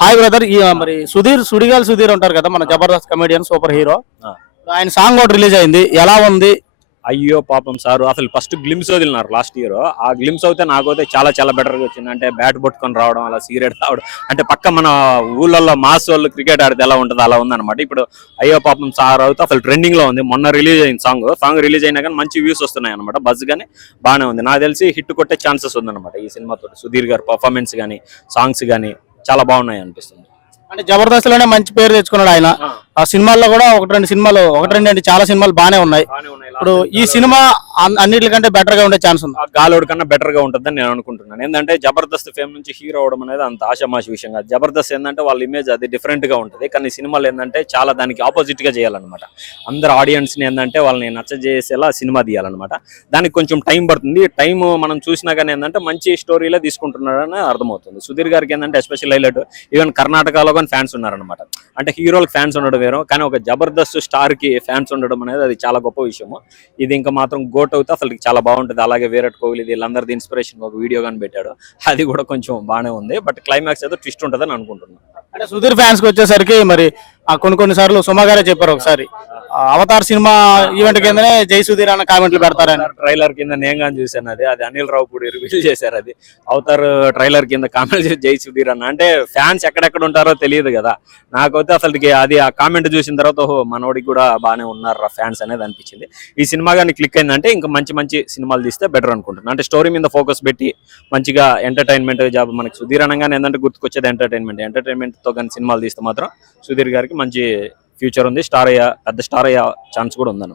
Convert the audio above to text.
Hi brother. ఈ మరి సుడిగాలి సుధీర్ ఉంటారు కదా, మన జబర్దస్త్ కమెడియన్, సూపర్ హీరో. ఆయన సాంగ్ ఒకటి రిలీజ్ అయింది, ఎలా ఉంది? అయ్యో పాపం సారు, అసలు ఫస్ట్ గ్లిమ్స్ వదిలినారు లాస్ట్ ఇయర్. ఆ గ్లిమ్స్ అయితే నాకైతే చాలా చాలా బెటర్గా వచ్చింది. అంటే బ్యాట్ పట్టుకొని రావడం, అలా సిగరెట్ తావడం, అంటే పక్క మన ఊళ్ళల్లో మాస్ వాళ్ళు క్రికెట్ ఆడితే ఎలా ఉంటుంది అలా ఉందన్నమాట. ఇప్పుడు అయ్యో పాపం సార్ అయితే అసలు ట్రెండింగ్ లో ఉంది. మొన్న రిలీజ్ అయింది సాంగ్ రిలీజ్ అయినా కానీ మంచి వ్యూస్ వస్తున్నాయి అనమాట. బజ్ గానీ బాగానే ఉంది. నాకు తెలిసి హిట్ కొట్టే ఛాన్సెస్ ఉందన్నమాట ఈ సినిమాతో. సుధీర్ గారు పర్ఫార్మెన్స్ కానీ సాంగ్స్ కానీ చాలా బాగున్నాయి అనిపిస్తుంది. అంటే జబర్దస్త్ లోనే మంచి పేరు తెచ్చుకున్నాడు ఆయన. ఆ సినిమాల్లో కూడా ఒకటి రెండు అంటే చాలా సినిమాలు బాగానే ఉన్నాయి. ఇప్పుడు ఈ సినిమా అన్నిటికంటే బెటర్ గా ఉండే ఛాన్స్ ఉంది. గాలోడు కన్నా బెటర్ గా ఉంటుందని నేను అనుకుంటున్నాను. ఏంటంటే జబర్దస్త్ ఫేమ్ నుంచి హీరో అవడం అనేది అంత ఆషామాషి విషయం కాదు. జబర్దస్త్ ఏంటంటే వాళ్ళ ఇమేజ్ అది డిఫరెంట్ గా ఉంటుంది. కానీ సినిమాలు ఏంటంటే చాలా దానికి ఆపోజిట్ గా చేయాలన్నమాట. అందరు ఆడియన్స్ ని ఏంటంటే వాళ్ళని నచ్చజేసేలా సినిమా తీయాలన్నమాట. దానికి కొంచెం టైం పడుతుంది. టైం మనం చూసినా కానీ ఏంటంటే మంచి స్టోరీలో తీసుకుంటున్నారని అర్థమవుతుంది. సుధీర్ గారికి ఏంటంటే ఎస్పెషల్ హైలైట్, ఈవెన్ కర్ణాటకలో కానీ ఫ్యాన్స్ ఉన్నారనమాట. అంటే హీరోలకు ఫ్యాన్స్ ఉండడం వేరు, కానీ ఒక జబర్దస్త్ స్టార్ కి ఫ్యాన్స్ ఉండడం అనేది అది చాలా గొప్ప విషయము. ఇది ఇంకా మాత్రం గోట్ అవుతే అసలు చాలా బాగుంటుంది. అలాగే విరాట్ కోహ్లీ వీళ్ళందరిది ఇన్స్పిరేషన్ ఒక వీడియో కానీ పెట్టాడు, అది కూడా కొంచెం బాగానే ఉంది. బట్ క్లైమాక్స్ అయితే ట్విస్ట్ ఉంటుందని అనుకుంటున్నాను. అంటే సుధీర్ ఫ్యాన్స్ కి వచ్చేసరికి మరి కొన్ని సార్లు సుమా గారే చెప్పారు, ఒకసారి అవతార్ సినిమా ఈవెంట్ కిందనే జై సుధీర్ అన్న కామెంట్లు పెడతారని. ట్రైలర్ కింద నేను కానీ చూసాను. అది అనిల్ రావుపూడి రివీల్ చేశారు. అది అవతార్ ట్రైలర్ కింద కామెంట్ చేసి జై సుధీర్ అన్న అంటే ఫ్యాన్స్ ఎక్కడెక్కడ ఉంటారో తెలియదు కదా. నాకైతే అసలుకి అది ఆ కామెంట్ చూసిన తర్వాత ఓహో మనోడికి కూడా బాగానే ఉన్నారు ఫ్యాన్స్ అనేది అనిపించింది. ఈ సినిమా కానీ క్లిక్ అయిందంటే ఇంకా మంచి మంచి సినిమాలు తీస్తే బెటర్ అనుకుంటున్నాను. అంటే స్టోరీ మీద ఫోకస్ పెట్టి మంచిగా ఎంటర్టైన్మెంట్ జాబ్, మనకి సుధీర్ అనగానే ఏంటంటే గుర్తుకొచ్చేది ఎంటర్టైన్మెంట్ తో కానీ సినిమాలు తీస్తే మాత్రం సుధీర్ గారికి మంచి ఫ్యూచర్ ఉంది. పెద్ద స్టార్ అయ్యే ఛాన్స్ కూడా ఉందన్న.